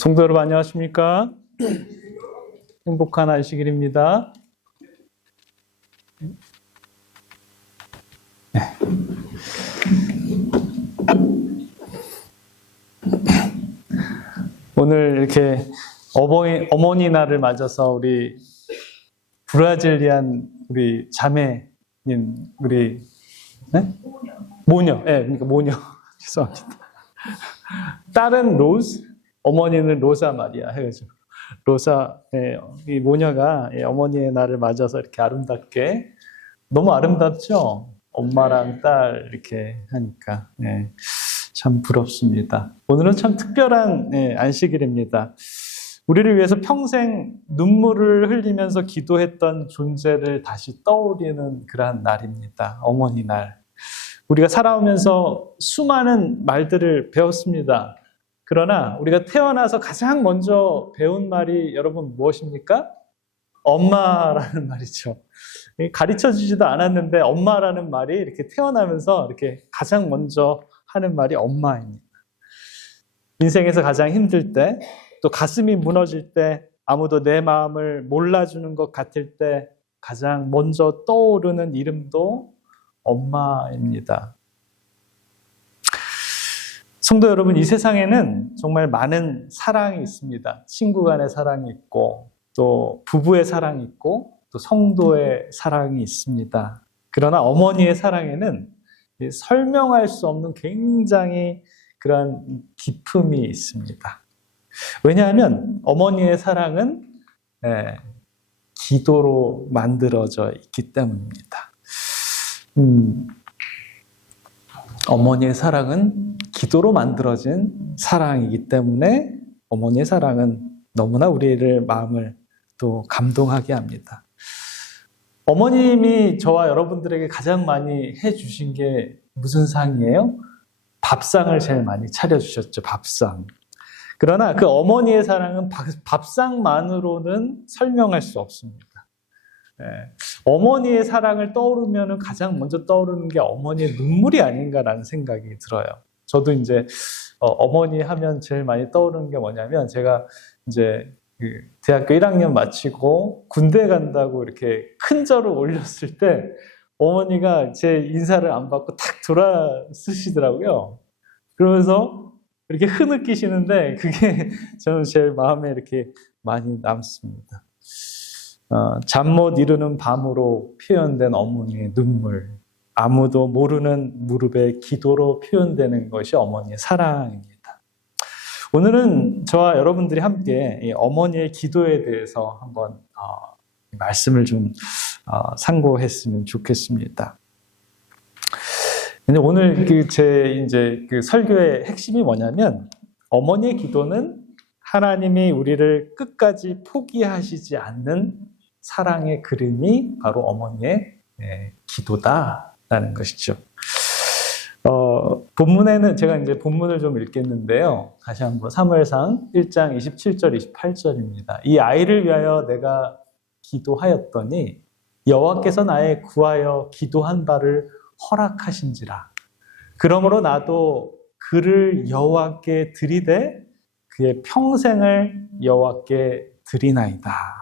성도 여러분 안녕하십니까? 행복한 안식일입니다. 네. 오늘 이렇게 어머니 날을 맞아서 우리 브라질리안 우리 자매님 우리 모녀, 그러니까 모녀 죄송합니다. 딸은 로즈, 어머니는 로사 마리아 해가지고 로사 이 모녀가 어머니의 날을 맞아서 이렇게 아름답게 너무 아름답죠? 엄마랑 딸 이렇게 하니까 참 부럽습니다. 오늘은 참 특별한 안식일입니다. 우리를 위해서 평생 눈물을 흘리면서 기도했던 존재를 다시 떠올리는 그러한 날입니다. 어머니 날. 우리가 살아오면서 수많은 말들을 배웠습니다. 그러나 우리가 태어나서 가장 먼저 배운 말이 여러분 무엇입니까? 엄마라는 말이죠. 가르쳐주지도 않았는데 엄마라는 말이 이렇게 태어나면서 이렇게 가장 먼저 하는 말이 엄마입니다. 인생에서 가장 힘들 때, 또 가슴이 무너질 때, 아무도 내 마음을 몰라주는 것 같을 때 가장 먼저 떠오르는 이름도 엄마입니다. 성도 여러분, 이 세상에는 정말 많은 사랑이 있습니다. 친구 간의 사랑이 있고, 또 부부의 사랑이 있고, 또 성도의 사랑이 있습니다. 그러나 어머니의 사랑에는 설명할 수 없는 굉장히 그런 기품이 있습니다. 왜냐하면 어머니의 사랑은 기도로 만들어져 있기 때문입니다. 어머니의 사랑은 기도로 만들어진 사랑이기 때문에 어머니의 사랑은 너무나 우리를 마음을 또 감동하게 합니다. 어머님이 저와 여러분들에게 가장 많이 해주신 게 무슨 상이에요? 밥상을 제일 많이 차려주셨죠, 밥상. 그러나 그 어머니의 사랑은 밥상만으로는 설명할 수 없습니다. 어머니의 사랑을 떠오르면 가장 먼저 떠오르는 게 어머니의 눈물이 아닌가라는 생각이 들어요. 저도 이제 어머니 하면 제일 많이 떠오르는 게 뭐냐면 제가 이제 대학교 1학년 마치고 군대 간다고 이렇게 큰 절을 올렸을 때 어머니가 제 인사를 안 받고 탁 돌아서시더라고요. 그러면서 이렇게 흐느끼시는데 그게 저는 제일 마음에 이렇게 많이 남습니다. 잠 못 이루는 밤으로 표현된 어머니의 눈물, 아무도 모르는 무릎의 기도로 표현되는 것이 어머니의 사랑입니다. 오늘은 저와 여러분들이 함께 이 어머니의 기도에 대해서 한번 말씀을 좀 상고했으면 좋겠습니다. 근데 오늘 제 설교의 핵심이 뭐냐면 어머니의 기도는 하나님이 우리를 끝까지 포기하시지 않는 사랑의 그림이 바로 어머니의 기도다라는 것이죠. 본문에는 제가 이제 본문을 좀 읽겠는데요. 다시 한번 사무엘상 1장 27절 28절입니다. 이 아이를 위하여 내가 기도하였더니 여호와께서 나의 구하여 기도한 바를 허락하신지라. 그러므로 나도 그를 여호와께 드리되 그의 평생을 여호와께 드리나이다.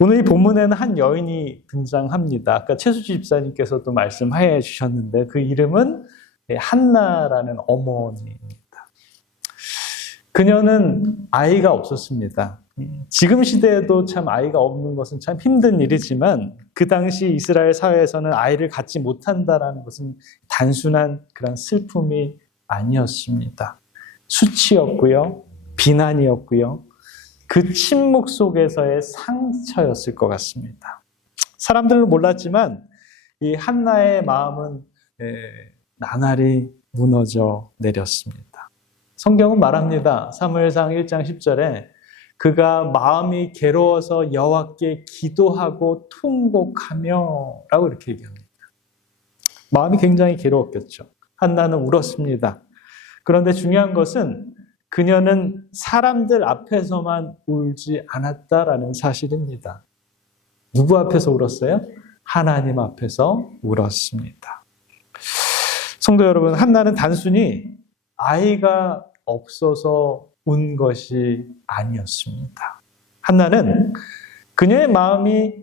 오늘 이 본문에는 한 여인이 등장합니다. 아까 최수지 집사님께서도 말씀해 주셨는데 그 이름은 한나라는 어머니입니다. 그녀는 아이가 없었습니다. 지금 시대에도 참 아이가 없는 것은 참 힘든 일이지만 그 당시 이스라엘 사회에서는 아이를 갖지 못한다라는 것은 단순한 그런 슬픔이 아니었습니다. 수치였고요, 비난이었고요, 그 침묵 속에서의 상처였을 것 같습니다. 사람들은 몰랐지만 이 한나의 마음은 나날이 무너져 내렸습니다. 성경은 말합니다. 사무엘상 1장 10절에 그가 마음이 괴로워서 여호와께 기도하고 통곡하며 라고 이렇게 얘기합니다. 마음이 굉장히 괴로웠겠죠. 한나는 울었습니다. 그런데 중요한 것은 그녀는 사람들 앞에서만 울지 않았다라는 사실입니다. 누구 앞에서 울었어요? 하나님 앞에서 울었습니다. 성도 여러분, 한나는 단순히 아이가 없어서 운 것이 아니었습니다. 한나는 그녀의 마음이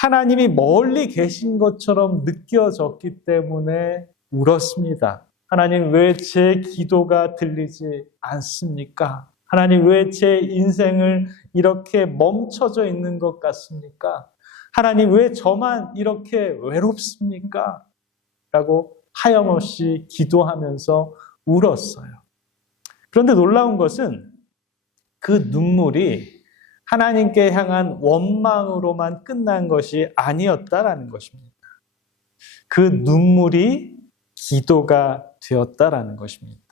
하나님이 멀리 계신 것처럼 느껴졌기 때문에 울었습니다. 하나님, 왜 제 기도가 들리지 않습니까? 하나님, 왜 제 인생을 이렇게 멈춰져 있는 것 같습니까? 하나님, 왜 저만 이렇게 외롭습니까? 라고 하염없이 기도하면서 울었어요. 그런데 놀라운 것은 그 눈물이 하나님께 향한 원망으로만 끝난 것이 아니었다라는 것입니다. 그 눈물이 기도가 되었다라는 것입니다.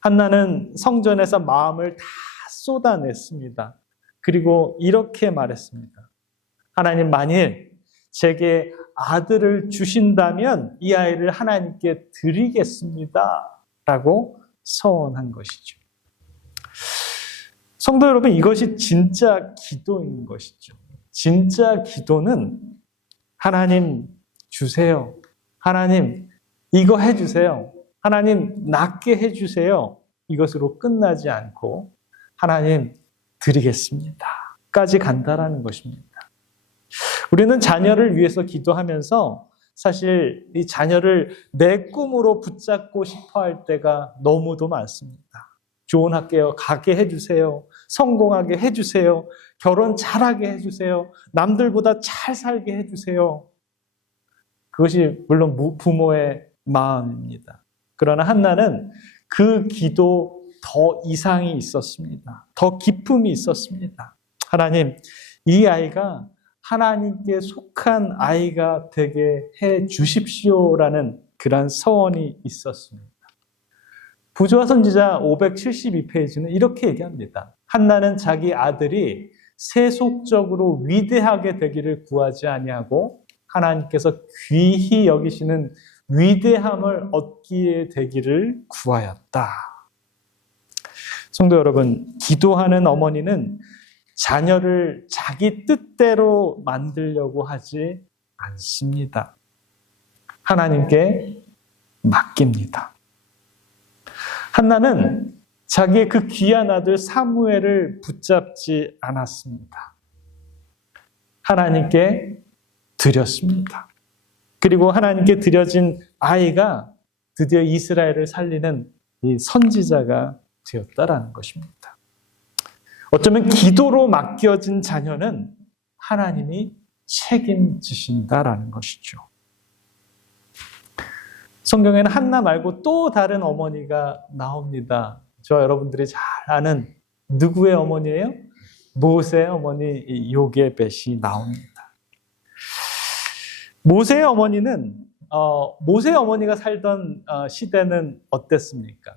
한나는 성전에서 마음을 다 쏟아냈습니다. 그리고 이렇게 말했습니다. 하나님, 만일 제게 아들을 주신다면 이 아이를 하나님께 드리겠습니다. 라고 서원한 것이죠. 성도 여러분, 이것이 진짜 기도인 것이죠. 진짜 기도는 하나님 주세요. 하나님 이거 해주세요. 하나님 낫게 해주세요. 이것으로 끝나지 않고 하나님 드리겠습니다. 까지 간다라는 것입니다. 우리는 자녀를 위해서 기도하면서 사실 이 자녀를 내 꿈으로 붙잡고 싶어 할 때가 너무도 많습니다. 좋은 학교 가게 해주세요. 성공하게 해주세요. 결혼 잘하게 해주세요. 남들보다 잘 살게 해주세요. 그것이 물론 부모의 마음입니다. 그러나 한나는 그 기도 더 이상이 있었습니다. 더 기쁨이 있었습니다. 하나님, 이 아이가 하나님께 속한 아이가 되게 해 주십시오라는 그런 서원이 있었습니다. 부조와 선지자 572페이지는 이렇게 얘기합니다. 한나는 자기 아들이 세속적으로 위대하게 되기를 구하지 아니하고 하나님께서 귀히 여기시는 위대함을 얻기에 되기를 구하였다. 성도 여러분, 기도하는 어머니는 자녀를 자기 뜻대로 만들려고 하지 않습니다. 하나님께 맡깁니다. 한나는 자기의 그 귀한 아들 사무엘을 붙잡지 않았습니다. 하나님께 드렸습니다. 그리고 하나님께 드려진 아이가 드디어 이스라엘을 살리는 이 선지자가 되었다라는 것입니다. 어쩌면 기도로 맡겨진 자녀는 하나님이 책임지신다라는 것이죠. 성경에는 한나 말고 또 다른 어머니가 나옵니다. 저와 여러분들이 잘 아는 누구의 어머니예요? 모세의 어머니 요게벳이 나옵니다. 모세의 어머니는 모세의 어머니가 살던 시대는 어땠습니까?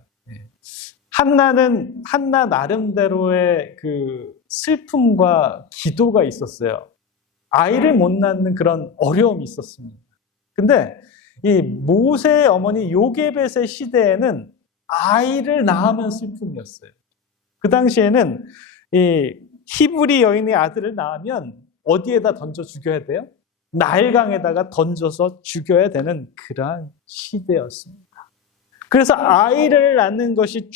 한나는 한나 나름대로의 그 슬픔과 기도가 있었어요. 아이를 못 낳는 그런 어려움이 있었습니다. 근데 이 모세의 어머니 요게벳의 시대에는 아이를 낳으면 슬픔이었어요. 그 당시에는 이 히브리 여인의 아들을 낳으면 어디에다 던져 죽여야 돼요? 나일강에다가 던져서 죽여야 되는 그러한 시대였습니다. 그래서 아이를 낳는 것이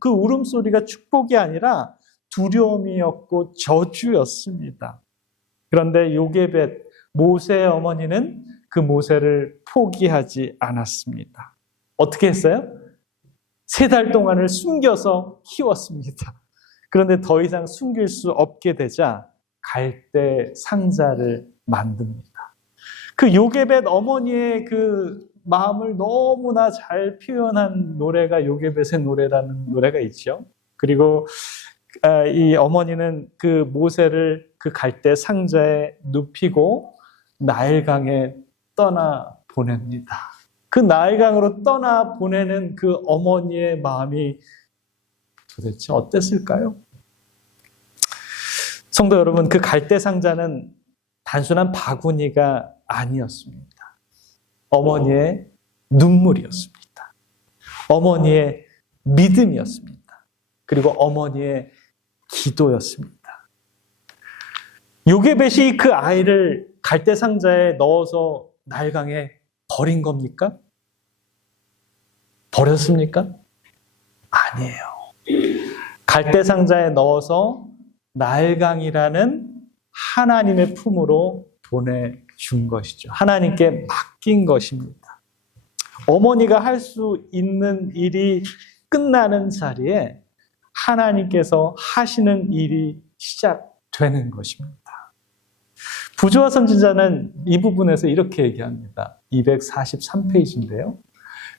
그 울음소리가 축복이 아니라 두려움이었고 저주였습니다. 그런데 요게벳, 모세의 어머니는 그 모세를 포기하지 않았습니다. 어떻게 했어요? 3달 동안을 숨겨서 키웠습니다. 그런데 더 이상 숨길 수 없게 되자 갈대 상자를 만듭니다. 그 요게벳 어머니의 그 마음을 너무나 잘 표현한 노래가 요게벳의 노래라는 노래가 있죠. 그리고 이 어머니는 그 모세를 그 갈대 상자에 눕히고 나일강에 떠나 보냅니다. 그 나일강으로 떠나 보내는 그 어머니의 마음이 도대체 어땠을까요? 성도 여러분, 그 갈대 상자는 단순한 바구니가 아니었습니다. 어머니의 눈물이었습니다. 어머니의 믿음이었습니다. 그리고 어머니의 기도였습니다. 요게벳이 그 아이를 갈대 상자에 넣어서 나일강에 버린 겁니까? 버렸습니까? 아니에요. 갈대상자에 넣어서 나일강이라는 하나님의 품으로 보내준 것이죠. 하나님께 맡긴 것입니다. 어머니가 할 수 있는 일이 끝나는 자리에 하나님께서 하시는 일이 시작되는 것입니다. 부조와 선지자는 이 부분에서 이렇게 얘기합니다. 243페이지인데요.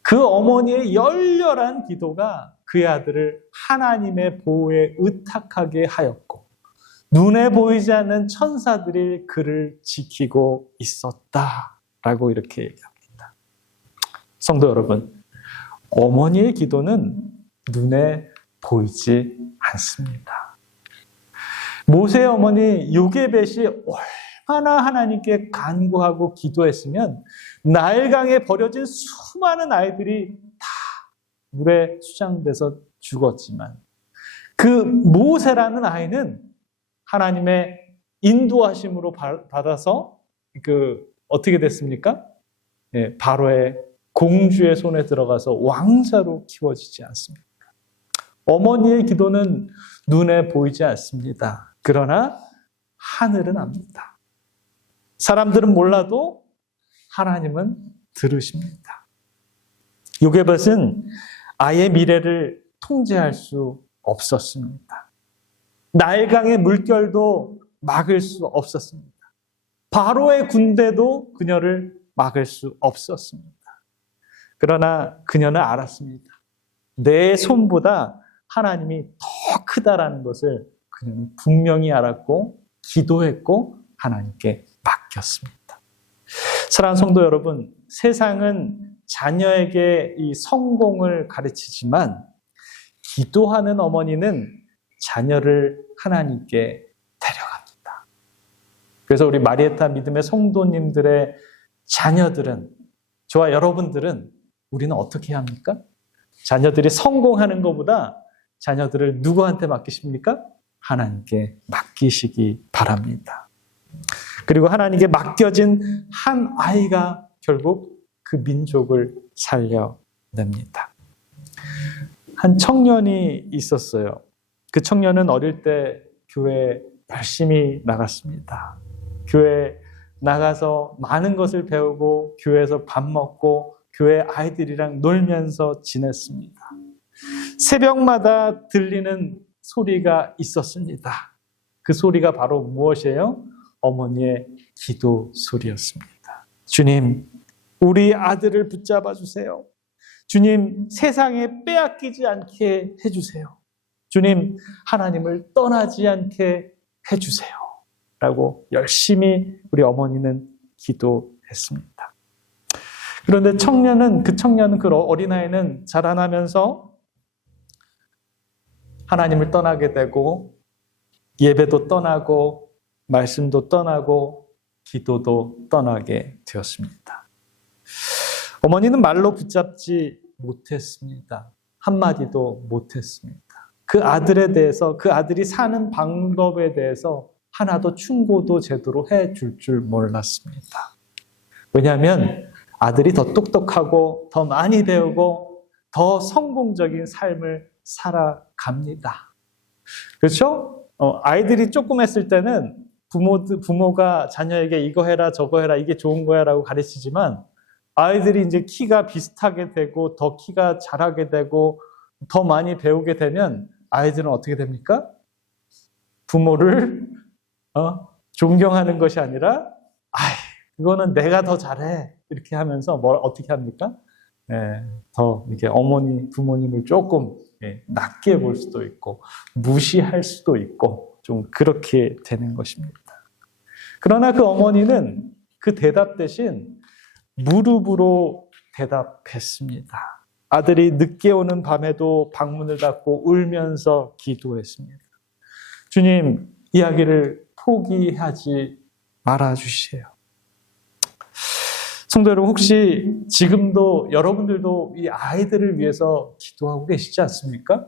그 어머니의 열렬한 기도가 그의 아들을 하나님의 보호에 의탁하게 하였고 눈에 보이지 않는 천사들이 그를 지키고 있었다라고 이렇게 얘기합니다. 성도 여러분, 어머니의 기도는 눈에 보이지 않습니다. 모세의 어머니 요게벳이 얼마나 하나님께 간구하고 기도했으면 나일강에 버려진 수많은 아이들이 다 물에 수장돼서 죽었지만 그 모세라는 아이는 하나님의 인도하심으로 받아서 어떻게 됐습니까? 바로의 공주의 손에 들어가서 왕자로 키워지지 않습니까? 어머니의 기도는 눈에 보이지 않습니다. 그러나 하늘은 압니다. 사람들은 몰라도 하나님은 들으십니다. 요게벳은 아이의 미래를 통제할 수 없었습니다. 나일강의 물결도 막을 수 없었습니다. 바로의 군대도 그녀를 막을 수 없었습니다. 그러나 그녀는 알았습니다. 내 손보다 하나님이 더 크다라는 것을 그녀는 분명히 알았고 기도했고 하나님께 맡겼습니다. 사랑하는 성도 여러분, 세상은 자녀에게 이 성공을 가르치지만 기도하는 어머니는 자녀를 하나님께 데려갑니다. 그래서 우리 마리에타 믿음의 성도님들의 자녀들은, 저와 여러분들은 우리는 어떻게 해야 합니까? 자녀들이 성공하는 것보다 자녀들을 누구한테 맡기십니까? 하나님께 맡기시기 바랍니다. 그리고 하나님께 맡겨진 한 아이가 결국 그 민족을 살려냅니다. 한 청년이 있었어요. 그 청년은 어릴 때 교회에 열심히 나갔습니다. 교회에 나가서 많은 것을 배우고 교회에서 밥 먹고 교회 아이들이랑 놀면서 지냈습니다. 새벽마다 들리는 소리가 있었습니다. 그 소리가 바로 무엇이에요? 어머니의 기도 소리였습니다. 주님, 우리 아들을 붙잡아 주세요. 주님, 세상에 빼앗기지 않게 해주세요. 주님, 하나님을 떠나지 않게 해주세요. 라고 열심히 우리 어머니는 기도했습니다. 그런데 그 청년은 그 어린아이는 자라나면서 하나님을 떠나게 되고 예배도 떠나고 말씀도 떠나고 기도도 떠나게 되었습니다. 어머니는 말로 붙잡지 못했습니다. 한마디도 못했습니다. 그 아들에 대해서, 그 아들이 사는 방법에 대해서 하나도 충고도 제대로 해줄 줄 몰랐습니다. 왜냐하면 아들이 더 똑똑하고 더 많이 배우고 더 성공적인 삶을 살아갑니다. 그렇죠? 아이들이 조그맸을 때는 부모가 자녀에게 이거 해라 저거 해라 이게 좋은 거야 라고 가르치지만 아이들이 이제 키가 비슷하게 되고 더 키가 자라게 되고 더 많이 배우게 되면 아이들은 어떻게 됩니까? 부모를 존경하는 것이 아니라 그거는 내가 더 잘해 이렇게 하면서 어떻게 합니까? 더 이렇게 부모님을 조금 낮게 볼 수도 있고 무시할 수도 있고 좀 그렇게 되는 것입니다. 그러나 그 어머니는 그 대답 대신 무릎으로 대답했습니다. 아들이 늦게 오는 밤에도 방문을 닫고 울면서 기도했습니다. 주님, 이야기를 포기하지 말아주세요. 성도 여러분, 혹시 지금도 여러분들도 이 아이들을 위해서 기도하고 계시지 않습니까?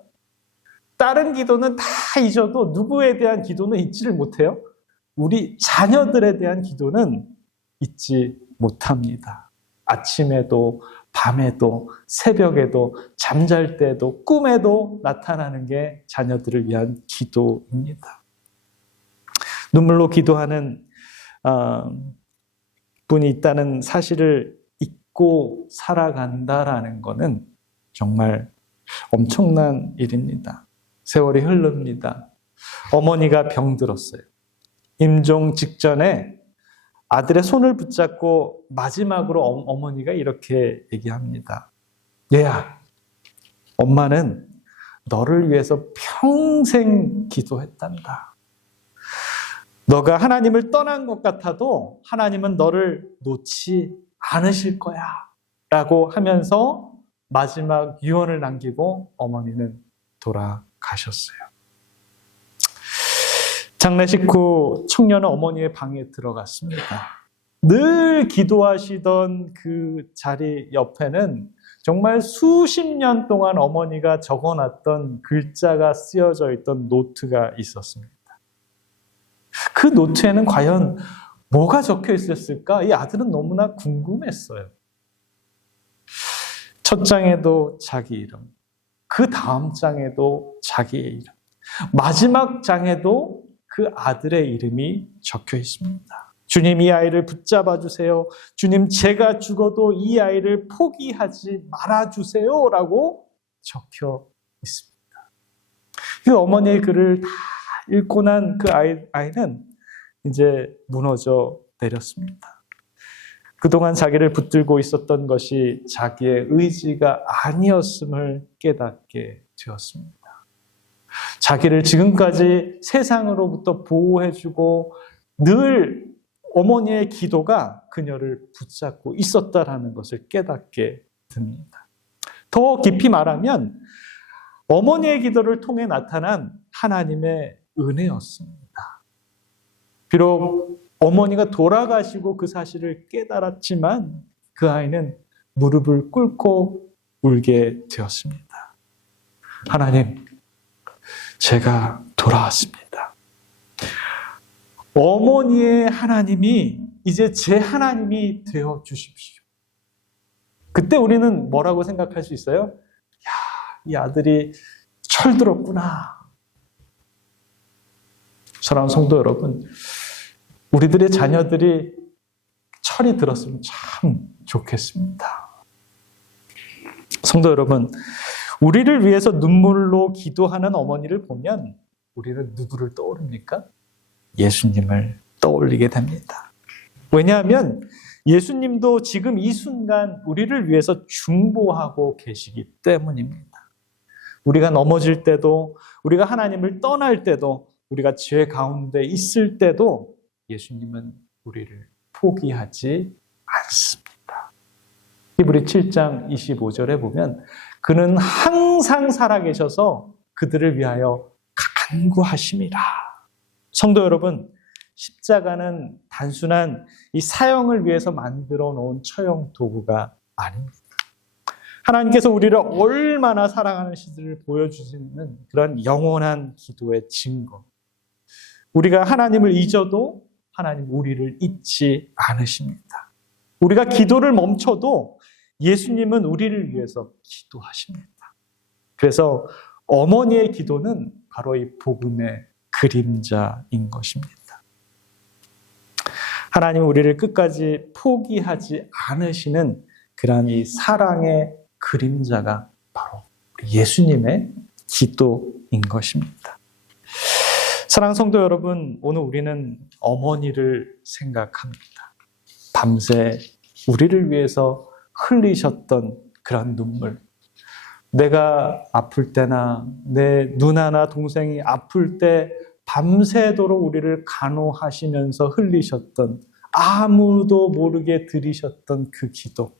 다른 기도는 다 잊어도 누구에 대한 기도는 잊지를 못해요. 우리 자녀들에 대한 기도는 잊지 못합니다. 아침에도 밤에도 새벽에도 잠잘 때도 꿈에도 나타나는 게 자녀들을 위한 기도입니다. 눈물로 기도하는 분이 있다는 사실을 잊고 살아간다라는 것은 정말 엄청난 일입니다. 세월이 흐릅니다. 어머니가 병들었어요. 임종 직전에 아들의 손을 붙잡고 마지막으로 어머니가 이렇게 얘기합니다. 얘야, 엄마는 너를 위해서 평생 기도했단다. 너가 하나님을 떠난 것 같아도 하나님은 너를 놓지 않으실 거야 라고 하면서 마지막 유언을 남기고 어머니는 돌아가셨어요. 장례식 후 청년은 어머니의 방에 들어갔습니다. 늘 기도하시던 그 자리 옆에는 정말 수십 년 동안 어머니가 적어놨던 글자가 쓰여져 있던 노트가 있었습니다. 그 노트에는 과연 뭐가 적혀 있었을까? 이 아들은 너무나 궁금했어요. 첫 장에도 자기 이름, 그 다음 장에도 자기의 이름, 마지막 장에도 그 아들의 이름이 적혀 있습니다. 주님, 이 아이를 붙잡아 주세요. 주님, 제가 죽어도 이 아이를 포기하지 말아 주세요 라고 적혀 있습니다. 그 어머니의 글을 다 읽고 난 그 아이는 이제 무너져 내렸습니다. 그동안 자기를 붙들고 있었던 것이 자기의 의지가 아니었음을 깨닫게 되었습니다. 자기를 지금까지 세상으로부터 보호해주고 늘 어머니의 기도가 그녀를 붙잡고 있었다라는 것을 깨닫게 됩니다. 더 깊이 말하면 어머니의 기도를 통해 나타난 하나님의 은혜였습니다. 비록 어머니가 돌아가시고 그 사실을 깨달았지만 그 아이는 무릎을 꿇고 울게 되었습니다. 하나님, 제가 돌아왔습니다. 어머니의 하나님이 이제 제 하나님이 되어 주십시오. 그때 우리는 뭐라고 생각할 수 있어요? 야, 이 아들이 철들었구나. 사랑하는 성도 여러분, 우리들의 자녀들이 철이 들었으면 참 좋겠습니다. 성도 여러분, 우리를 위해서 눈물로 기도하는 어머니를 보면 우리는 누구를 떠오릅니까? 예수님을 떠올리게 됩니다. 왜냐하면 예수님도 지금 이 순간 우리를 위해서 중보하고 계시기 때문입니다. 우리가 넘어질 때도, 우리가 하나님을 떠날 때도, 우리가 죄 가운데 있을 때도 예수님은 우리를 포기하지 않습니다. 히브리 7장 25절에 보면 그는 항상 살아계셔서 그들을 위하여 간구하심이라. 성도 여러분, 십자가는 단순한 이 사형을 위해서 만들어 놓은 처형 도구가 아닙니다. 하나님께서 우리를 얼마나 사랑하는지를 보여주시는 그런 영원한 기도의 증거. 우리가 하나님을 잊어도 하나님 우리를 잊지 않으십니다. 우리가 기도를 멈춰도 예수님은 우리를 위해서 기도하십니다. 그래서 어머니의 기도는 바로 이 복음의 그림자인 것입니다. 하나님 우리를 끝까지 포기하지 않으시는 그런 이 사랑의 그림자가 바로 예수님의 기도인 것입니다. 사랑하는 성도 여러분, 오늘 우리는 어머니를 생각합니다. 밤새 우리를 위해서 흘리셨던 그런 눈물, 내가 아플 때나 내 누나나 동생이 아플 때 밤새도록 우리를 간호하시면서 흘리셨던, 아무도 모르게 드리셨던 그 기도,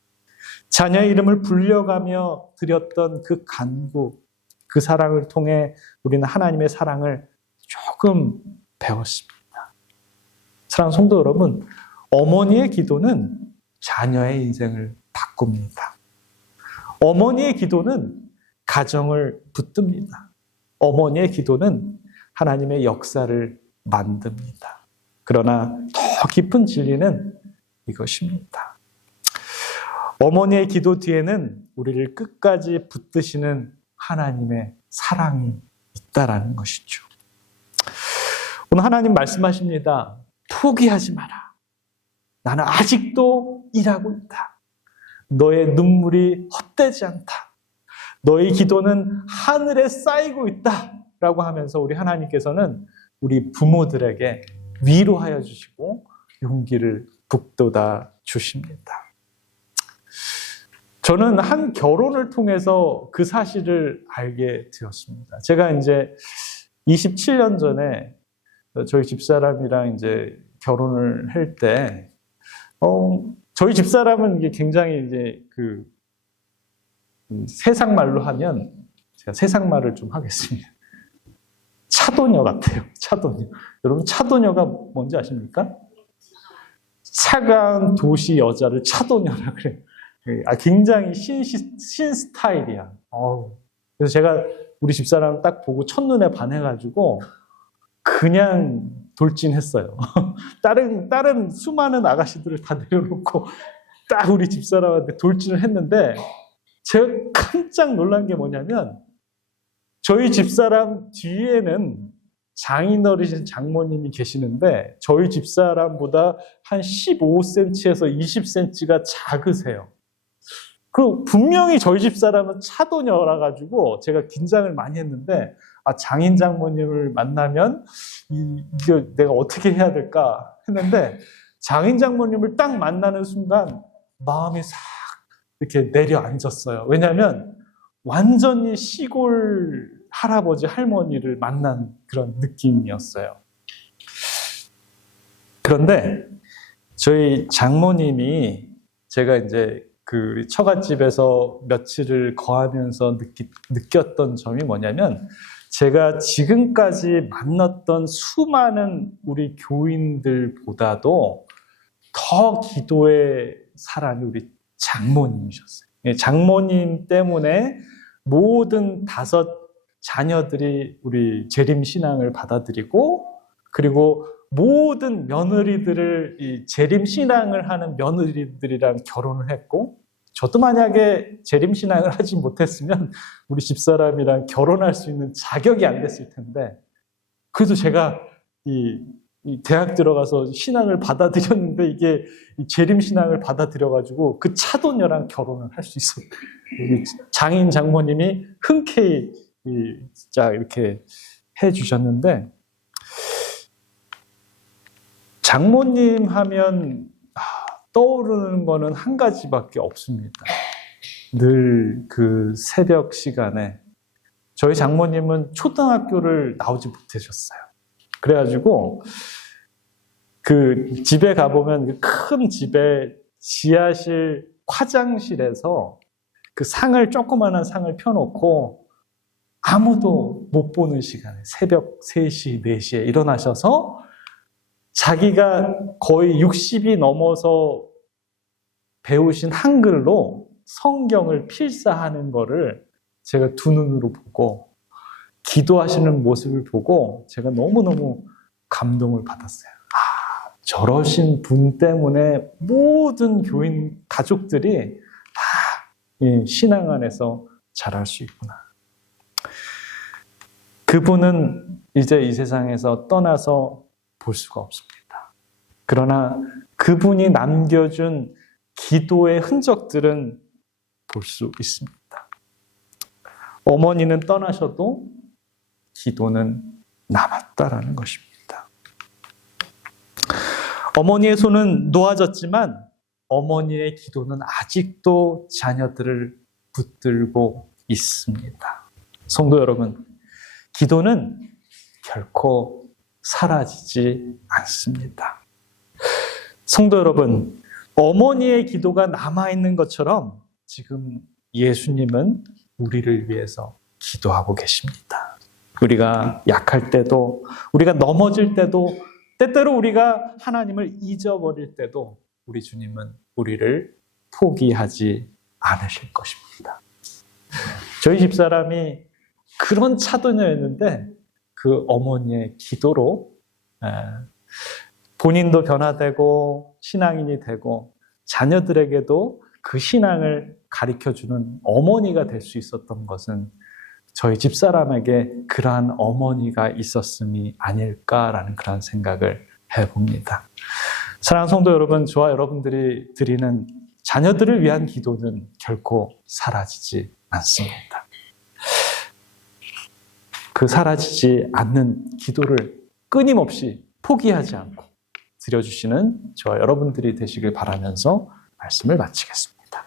자녀의 이름을 불려가며 드렸던 그 간구, 그 사랑을 통해 우리는 하나님의 사랑을 조금 배웠습니다. 사랑하는 성도 여러분, 어머니의 기도는 자녀의 인생을 바꿉니다. 어머니의 기도는 가정을 붙듭니다. 어머니의 기도는 하나님의 역사를 만듭니다. 그러나 더 깊은 진리는 이것입니다. 어머니의 기도 뒤에는 우리를 끝까지 붙드시는 하나님의 사랑이 있다라는 것이죠. 오늘 하나님 말씀하십니다. 포기하지 마라. 나는 아직도 일하고 있다. 너의 눈물이 헛되지 않다. 너의 기도는 하늘에 쌓이고 있다. 라고 하면서 우리 하나님께서는 우리 부모들에게 위로하여 주시고 용기를 북돋아 주십니다. 저는 한 결혼을 통해서 그 사실을 알게 되었습니다. 제가 이제 27년 전에 저희 집사람이랑 이제 결혼을 할 때, 저희 집사람은 이게 굉장히 이제 세상 말로 하면, 제가 세상 말을 좀 하겠습니다. 차도녀 같아요. 차도녀. 여러분, 차도녀가 뭔지 아십니까? 차가운 도시 여자를 차도녀라 그래요. 굉장히 신 스타일이야. 그래서 제가 우리 집사람 딱 보고 첫눈에 반해가지고 그냥 돌진했어요. 다른 수많은 아가씨들을 다 내려놓고 딱 우리 집사람한테 돌진을 했는데, 제가 깜짝 놀란 게 뭐냐면, 저희 집사람 뒤에는 장인어르신 장모님이 계시는데 저희 집사람보다 한 15cm에서 20cm가 작으세요. 분명히 저희 집사람은 차도녀라 가지고 제가 긴장을 많이 했는데, 장인 장모님을 만나면 이게 내가 어떻게 해야 될까 했는데, 장인 장모님을 딱 만나는 순간 마음이 싹 이렇게 내려앉았어요. 왜냐하면 완전히 시골 할아버지 할머니를 만난 그런 느낌이었어요. 그런데 저희 장모님이, 제가 이제 그 처갓집에서 며칠을 거하면서 느꼈던 점이 뭐냐면, 제가 지금까지 만났던 수많은 우리 교인들보다도 더 기도의 사람이 우리 장모님이셨어요. 장모님 때문에 모든 5 자녀들이 우리 재림신앙을 받아들이고, 그리고 모든 며느리들을 이 재림신앙을 하는 며느리들이랑 결혼을 했고, 저도 만약에 재림신앙을 하지 못했으면 우리 집사람이랑 결혼할 수 있는 자격이 안 됐을 텐데, 그래도 제가 이 대학 들어가서 신앙을 받아들였는데, 이게 재림신앙을 받아들여가지고 그 차도녀랑 결혼을 할 수 있었어요. 장인 장모님이 흔쾌히 진짜 이렇게 해주셨는데, 장모님 하면 떠오르는 거는 한 가지밖에 없습니다. 늘 그 새벽 시간에 저희 장모님은 초등학교를 나오지 못하셨어요. 그래가지고 그 집에 가보면 큰 집에 지하실 화장실에서 그 조그마한 상을 펴놓고 아무도 못 보는 시간에 새벽 3시, 4시에 일어나셔서 자기가 거의 60이 넘어서 배우신 한글로 성경을 필사하는 거를 제가 두 눈으로 보고, 기도하시는 모습을 보고 제가 너무너무 감동을 받았어요. 저러신 분 때문에 모든 교인 가족들이 다 신앙 안에서 자랄 수 있구나. 그분은 이제 이 세상에서 떠나서 볼 수가 없습니다. 그러나 그분이 남겨준 기도의 흔적들은 볼 수 있습니다. 어머니는 떠나셔도 기도는 남았다라는 것입니다. 어머니의 손은 놓아졌지만 어머니의 기도는 아직도 자녀들을 붙들고 있습니다. 성도 여러분, 기도는 결코 사라지지 않습니다. 성도 여러분, 어머니의 기도가 남아있는 것처럼 지금 예수님은 우리를 위해서 기도하고 계십니다. 우리가 약할 때도, 우리가 넘어질 때도, 때때로 우리가 하나님을 잊어버릴 때도 우리 주님은 우리를 포기하지 않으실 것입니다. 저희 집사람이 그런 차도녀였는데 그 어머니의 기도로 본인도 변화되고 신앙인이 되고 자녀들에게도 그 신앙을 가르쳐주는 어머니가 될 수 있었던 것은 저희 집사람에게 그러한 어머니가 있었음이 아닐까라는 그런 생각을 해봅니다. 사랑하는 성도 여러분, 저와 여러분들이 드리는 자녀들을 위한 기도는 결코 사라지지 않습니다. 그 사라지지 않는 기도를 끊임없이 포기하지 않고 드려주시는 저와 여러분들이 되시길 바라면서 말씀을 마치겠습니다.